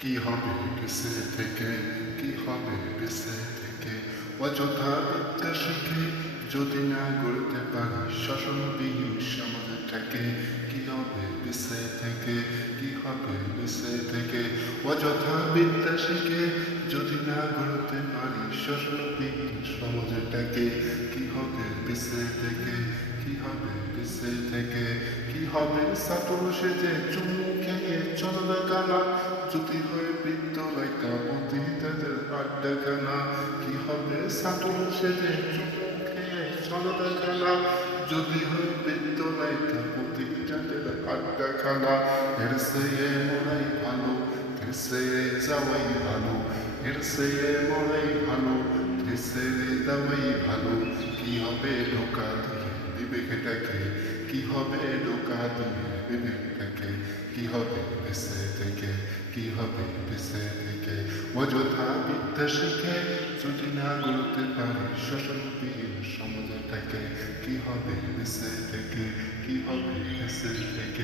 কি হবে বেঁচে থেকে, কি হবে বেঁচে থেকে? অযথা বিদ্যা শিখে যদি না গড়তে পারি শাসনবিহীন সমাজটাকে, কি হবে বেঁচে থেকে, কি হবে বেঁচে থেকে? অযথা বিদ্যা শিখে যদি না গড়তে পারি শাসনবিহীন সমাজটাকে, কি হবে বেঁচে থেকে, কি হবে বেঁচে থেকে? কি হবে সাতর সেজে চুমু খেয়ে চলবে কানা, যদি হয়ে বিদ্যালয় কামতি তাদের আড্ডাখানা? কি হবে সাতর সেজে চুমু খেয়ে চলবে কানা, যদি হয়ে বিদ্যালয় কামতি তাদের আড্ডাখানা? এর চেয়ে মরাই ভালো, এর চেয়ে যাওয়াই ভালো, এর চেয়ে মরাই ভালো, এর চেয়ে যাওয়াই ভালো। কি হবে ঢোকা দিয়ে বিবেকটাকে, কি হবে ঢোকা দিয়ে বিবেকটাকে? কি হবে বেঁচে থেকে, কি হবে বেঁচে থেকে? অযথা বিদ্যা শিখে যদি না গড়তে পারি শোষণবিহীন সমাজটাকে, কি হবে বেঁচে থেকে, কি হবে বেঁচে থেকে?